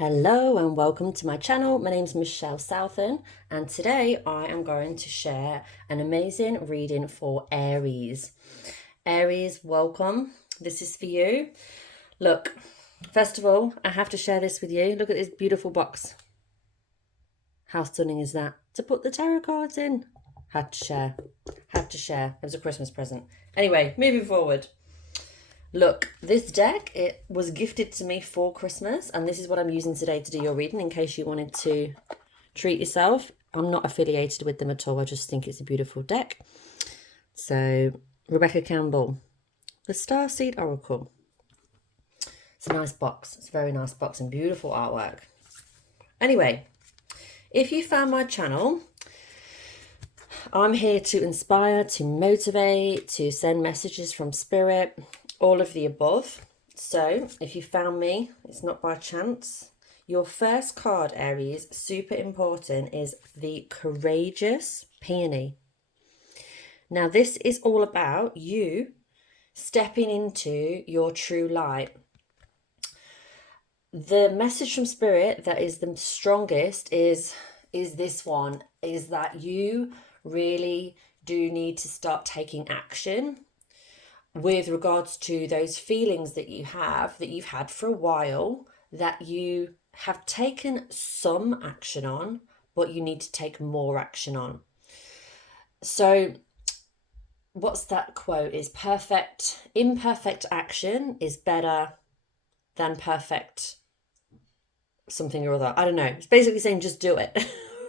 Hello and welcome to my channel. My name's Michelle Southan, and today I am going to share an amazing reading for Aries. Aries, welcome. This is for you. Look, first of all, I have to share this with you. Look at this beautiful box. How stunning is that? To put the tarot cards in. Had to share. Had to share. It was a Christmas present. Anyway, moving forward. Look, this deck, it was gifted to me for Christmas, and this is what I'm using today to do your reading in case you wanted to treat yourself. I'm not affiliated with them at all. I just think it's a beautiful deck. So, Rebecca Campbell, the Starseed Oracle. It's a nice box. It's a very nice box and beautiful artwork. Anyway, if you found my channel, I'm here to inspire, to motivate, to send messages from spirit, all of the above. So if you found me, it's not by chance. Your first card, Aries, super important, is the Courageous Peony. Now this is all about you stepping into your true light. The message from spirit that is the strongest is this one, is that you really do need to start taking action with regards to those feelings that you have, that you've had for a while, that you have taken some action on, but you need to take more action on. So what's that quote? Is imperfect action is better than perfect something or other. I don't know. It's basically saying just do it.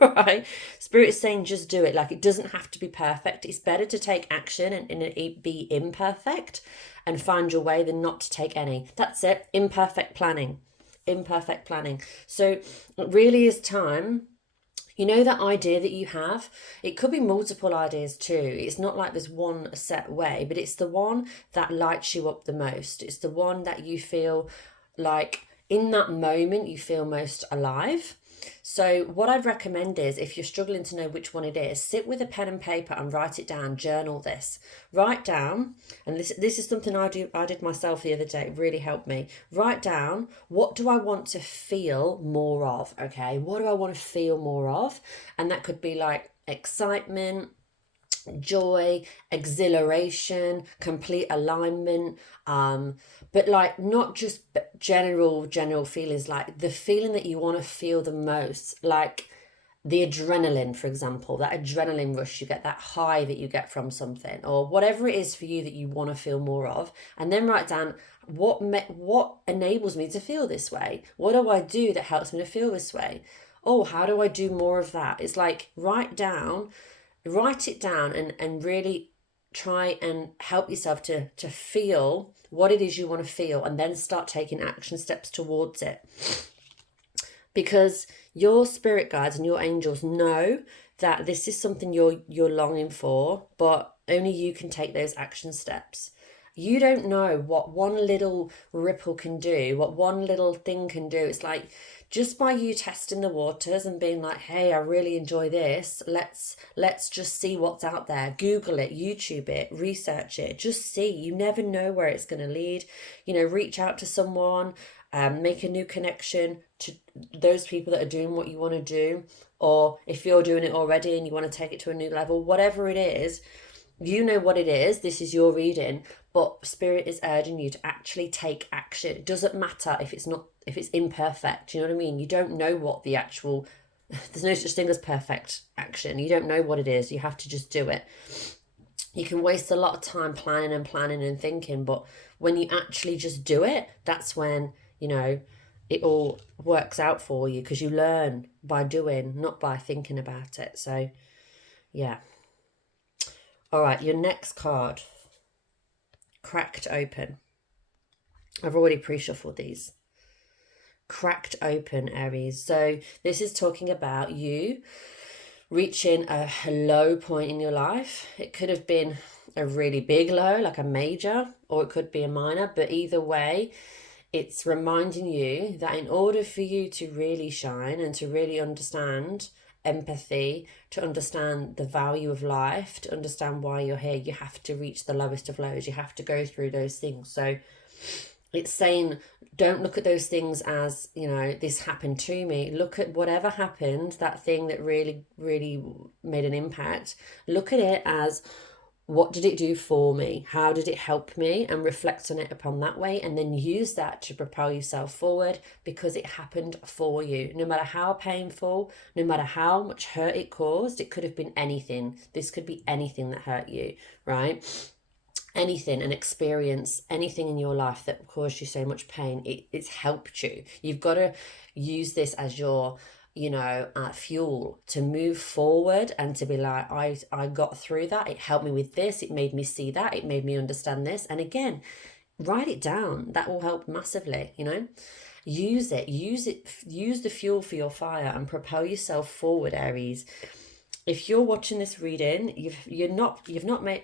Right? Spirit is saying just do it. Like, it doesn't have to be perfect. It's better to take action and it be imperfect and find your way than not to take any. That's it. Imperfect planning. Imperfect planning. So it really is time. You know, that idea that you have, it could be multiple ideas too. It's not like there's one set way, but it's the one that lights you up the most. It's the one that you feel like in that moment you feel most alive. So what I'd recommend is, if you're struggling to know which one it is, sit with a pen and paper and write it down. Journal this. Write down, and this is something I did myself the other day. It really helped me. Write down, what do I want to feel more of? Okay, what do I want to feel more of? And that could be like excitement, joy, exhilaration, complete alignment, but like not just general feelings, like the feeling that you want to feel the most, like the adrenaline, for example, that adrenaline rush you get, that high that you get from something, or whatever it is for you that you want to feel more of. And then write down, what enables me to feel this way? What do I do that helps me to feel this way? Oh, how do I do more of that? It's like, write it down and really try and help yourself to feel what it is you want to feel, and then start taking action steps towards it. Because your spirit guides and your angels know that this is something you're longing for, but only you can take those action steps. You don't know what one little ripple can do, what one little thing can do. It's like, just by you testing the waters and being like, hey, I really enjoy this, let's just see what's out there. Google it, YouTube it, research it, just see. You never know where it's going to lead. You know, reach out to someone, make a new connection to those people that are doing what you want to do. Or if you're doing it already and you want to take it to a new level, whatever it is, you know what it is. This is your reading, but spirit is urging you to actually take action. It doesn't matter if it's imperfect. You know what I mean? You don't know what the actual, there's no such thing as perfect action. You don't know what it is. You have to just do it. You can waste a lot of time planning and thinking, but when you actually just do it, that's when, you know, it all works out for you, because you learn by doing, not by thinking about it. So yeah. All right, your next card, Cracked Open. I've already pre-shuffled these. Cracked Open, Aries. So this is talking about you reaching a low point in your life. It could have been a really big low, like a major, or it could be a minor, but either way, it's reminding you that in order for you to really shine and to really understand empathy, to understand the value of life, to understand why you're here, you have to reach the lowest of lows. You have to go through those things. So It's saying, don't look at those things as, you know, this happened to me. Look at whatever happened, that thing that really, really made an impact. Look at it as, what did it do for me? How did it help me? And reflect on it upon that way. And then use that to propel yourself forward, because it happened for you. No matter how painful, no matter how much hurt it caused, it could have been anything. This could be anything that hurt you, right? Anything, an experience, anything in your life that caused you so much pain, it's helped you. You've got to use this as your, you know, fuel to move forward, and to be like, I got through that. It helped me with this. It made me see that. It made me understand this. And again, write it down. That will help massively, you know. Use it. Use the fuel for your fire and propel yourself forward, Aries. If you're watching this reading, you've not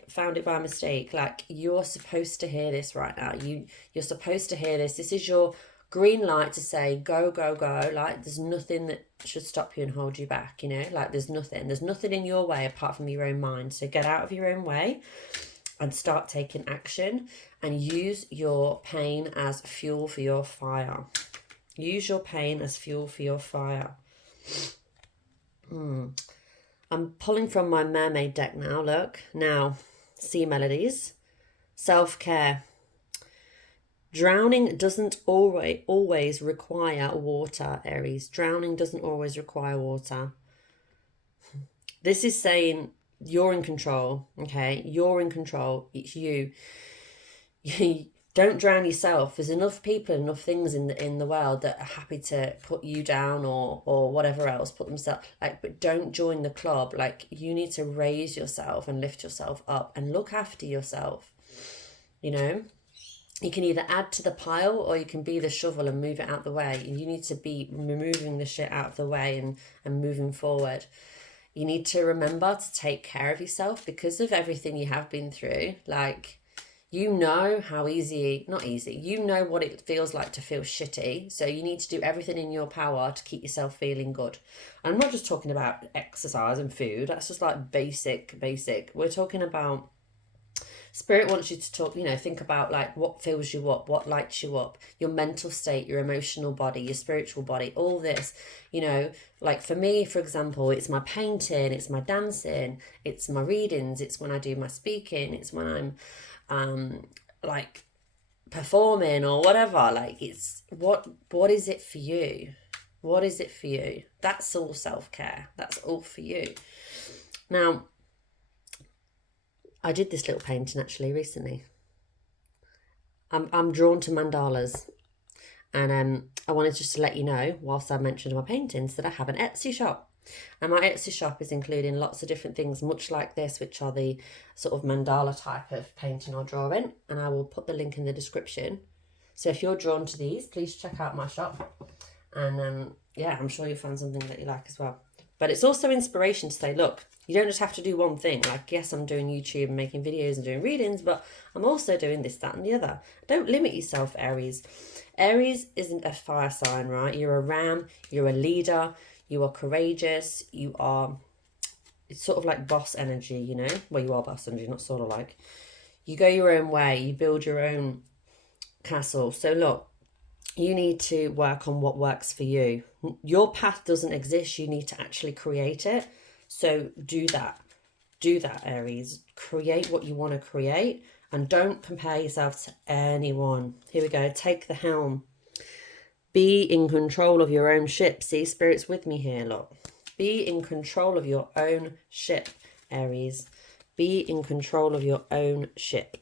found it by mistake. Like, you're supposed to hear this right now. You're supposed to hear this. This is your green light to say, go, go, go. Like, there's nothing that should stop you and hold you back, you know. Like, there's nothing in your way apart from your own mind. So get out of your own way and start taking action, and use your pain as fuel for your fire. Use your pain as fuel for your fire. I'm pulling from my mermaid deck now, look. Now, sea melodies. Self-care. Drowning doesn't always require water, Aries. Drowning doesn't always require water. This is saying you're in control, okay? You're in control. It's you. Don't drown yourself. There's enough people, enough things in the world that are happy to put you down or whatever else, put themselves, like, but don't join the club. Like, you need to raise yourself and lift yourself up and look after yourself. You know, you can either add to the pile, or you can be the shovel and move it out the way. You need to be removing the shit out of the way and moving forward. You need to remember to take care of yourself because of everything you have been through. Like, you know how not easy, you know what it feels like to feel shitty. So you need to do everything in your power to keep yourself feeling good. I'm not just talking about exercise and food. That's just like basic. We're talking about, Spirit wants you to talk, you know, think about like what fills you up, what lights you up, your mental state, your emotional body, your spiritual body, all this, you know. Like for me, for example, it's my painting, it's my dancing, it's my readings, it's when I do my speaking, it's when I'm like performing or whatever. Like, it's what is it for you? What is it for you? That's all self-care. That's all for you. Now, I did this little painting actually recently. I'm drawn to mandalas, and I wanted just to let you know, whilst I mentioned my paintings, that I have an Etsy shop. And my Etsy shop is including lots of different things, much like this, which are the sort of mandala type of painting or drawing. And I will put the link in the description. So if you're drawn to these, please check out my shop. And yeah, I'm sure you'll find something that you like as well. But it's also inspiration to say, look, you don't just have to do one thing. Like, yes, I'm doing YouTube and making videos and doing readings, but I'm also doing this, that, and the other. Don't limit yourself, Aries. Aries isn't a fire sign, right? You're a ram, you're a leader, you are courageous, you are, it's sort of like boss energy, you know? Well, you are boss energy, not sort of like. You go your own way, you build your own castle. So look, you need to work on what works for you. Your path doesn't exist, you need to actually create it. So do that, Aries. Create what you want to create, and don't compare yourself to anyone. Here we go, take the helm. Be in control of your own ship. See, Spirit's with me here, look. Be in control of your own ship, Aries. Be in control of your own ship.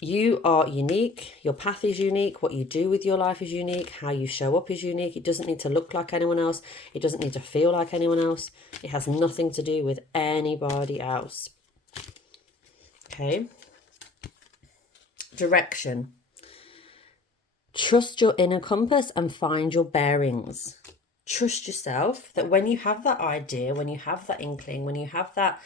You are unique. Your path is unique. What you do with your life is unique. How you show up is unique. It doesn't need to look like anyone else. It doesn't need to feel like anyone else. It has nothing to do with anybody else. Okay. Direction. Trust your inner compass and find your bearings. Trust yourself that when you have that idea, when you have that inkling, when you have that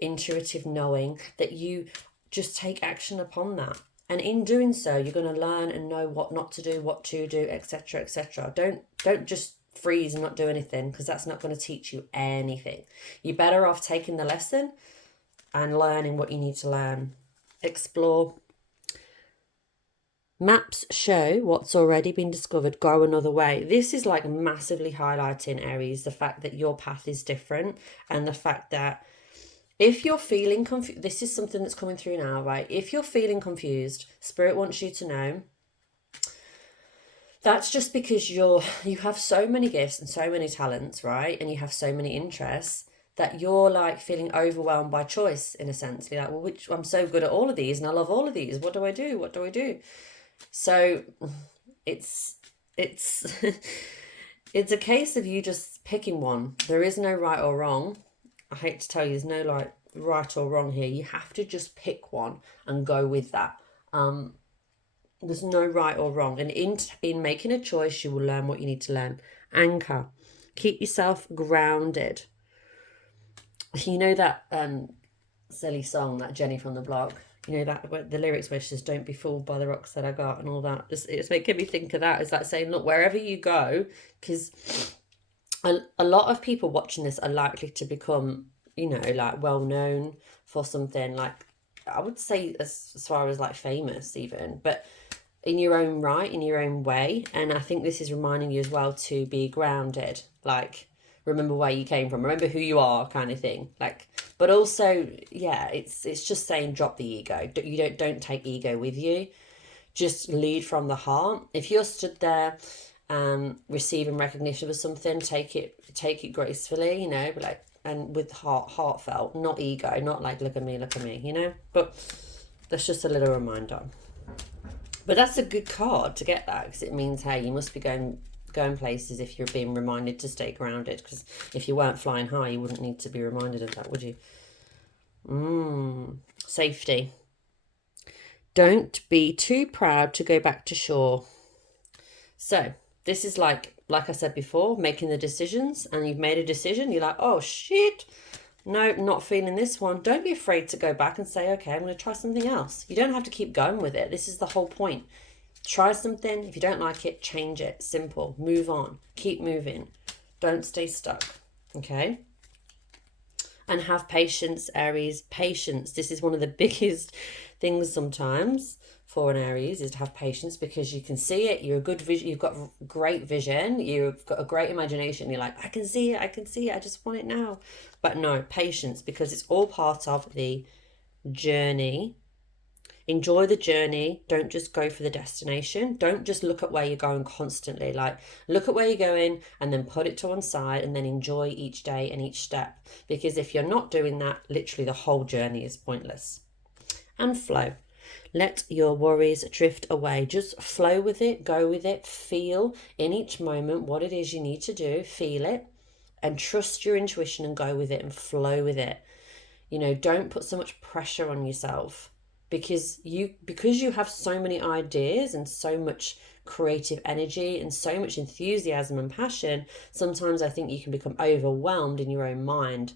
intuitive knowing, that you just take action upon that. And in doing so, you're going to learn and know what not to do, what to do, etc., etc. Don't just freeze and not do anything, because that's not going to teach you anything. You're better off taking the lesson and learning what you need to learn. Explore. Maps show what's already been discovered. Go another way. This is like massively highlighting, Aries, the fact that your path is different, and the fact that if you're feeling confused, this is something that's coming through now, right? If you're feeling confused, Spirit wants you to know that's just because you have so many gifts and so many talents, right? And you have so many interests that you're like feeling overwhelmed by choice in a sense. You're like, well, which I'm so good at all of these and I love all of these. What do I do? What do I do? So it's it's a case of you just picking one. There is no right or wrong. I hate to tell you, there's no like right or wrong here. You have to just pick one and go with that. There's no right or wrong. And in making a choice, you will learn what you need to learn. Anchor. Keep yourself grounded. You know that silly song, that Jenny from the Block? You know that the lyrics where she says, "Don't be fooled by the rocks that I got," and all that. It's making me think of that. It's like saying, look, wherever you go, because a lot of people watching this are likely to become, you know, like well known for something, like I would say as far as like famous even, but in your own right, in your own way. And I think this is reminding you as well to be grounded, like remember where you came from, remember who you are, kind of thing. Like, but also, yeah, it's just saying drop the ego. Don't take ego with you. Just lead from the heart. If you're stood there receiving recognition for something, take it gracefully, you know, but like, and with heartfelt, not ego, not like look at me, you know. But that's just a little reminder. But that's a good card to get that, because it means, hey, you must be going places if you're being reminded to stay grounded, because if you weren't flying high, you wouldn't need to be reminded of that, would you? Safety. Don't be too proud to go back to shore. So this is like I said before, making the decisions, and you've made a decision. You're like, oh shit, no, not feeling this one. Don't be afraid to go back and say, okay, I'm going to try something else. You don't have to keep going with it. This is the whole point. Try something. If you don't like it, change it. Simple. Move on. Keep moving. Don't stay stuck. Okay? And have patience, Aries. Patience. This is one of the biggest things sometimes for an Aries, is to have patience, because you can see it. You're a good vision. You've got great vision. You've got a great imagination. You're like, I can see it. I can see it. I just want it now. But no, patience, because it's all part of the journey. Enjoy the journey. Don't just go for the destination. Don't just look at where you're going constantly. Like, look at where you're going and then put it to one side, and then enjoy each day and each step. Because if you're not doing that, literally the whole journey is pointless. And flow. Let your worries drift away. Just flow with it. Go with it. Feel in each moment what it is you need to do. Feel it and trust your intuition and go with it and flow with it. You know, don't put so much pressure on yourself, because you have so many ideas and so much creative energy and so much enthusiasm and passion. Sometimes I think you can become overwhelmed in your own mind,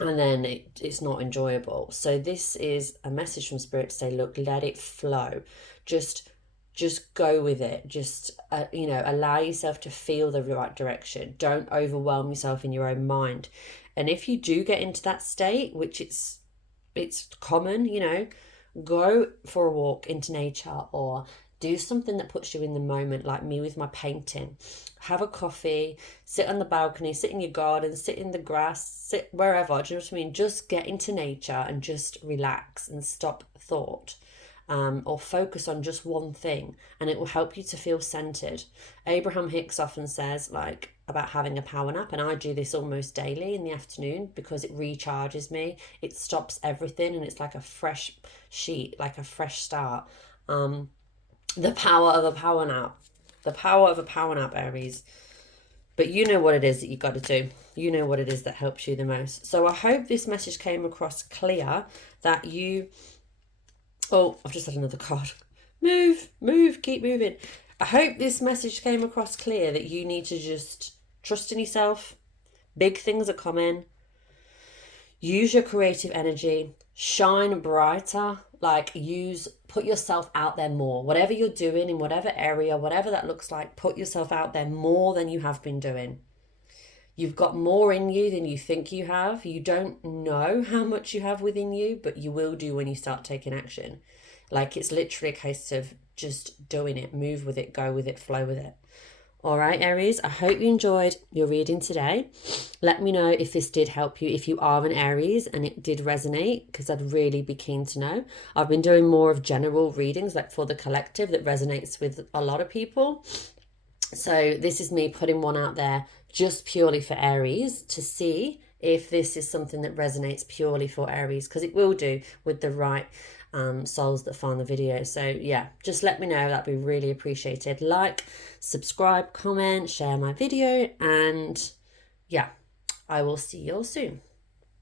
and then it's not enjoyable. So this is a message from Spirit to say, look, let it flow. Just go with it. Just you know, allow yourself to feel the right direction. Don't overwhelm yourself in your own mind. And if you do get into that state, which it's common, you know, go for a walk into nature, or do something that puts you in the moment, like me with my painting. Have a coffee, sit on the balcony, sit in your garden, sit in the grass, sit wherever. Do you know what I mean? Just get into nature and just relax and stop thought. Or focus on just one thing, and it will help you to feel centered. Abraham Hicks often says, like, about having a power nap, and I do this almost daily in the afternoon, because it recharges me. It stops everything, and it's like a fresh sheet, like a fresh start. The power of a power nap. The power of a power nap, Aries. But you know what it is that you got to do. You know what it is that helps you the most. So I hope this message came across clear, that you... Oh, I've just had another card. Move, keep moving. I hope this message came across clear, that you need to just trust in yourself. Big things are coming. Use your creative energy. Shine brighter. Like, put yourself out there more. Whatever you're doing, in whatever area, whatever that looks like, put yourself out there more than you have been doing. You've got more in you than you think you have. You don't know how much you have within you, but you will do when you start taking action. Like, it's literally a case of just doing it, move with it, go with it, flow with it. All right, Aries, I hope you enjoyed your reading today. Let me know if this did help you, if you are an Aries and it did resonate, because I'd really be keen to know. I've been doing more of general readings, like for the collective, that resonates with a lot of people. So this is me putting one out there just purely for Aries to see if this is something that resonates purely for Aries, because it will do with the right souls that find the video. So yeah, just let me know. That'd be really appreciated. Like, subscribe, comment, share my video, and yeah, I will see you all soon.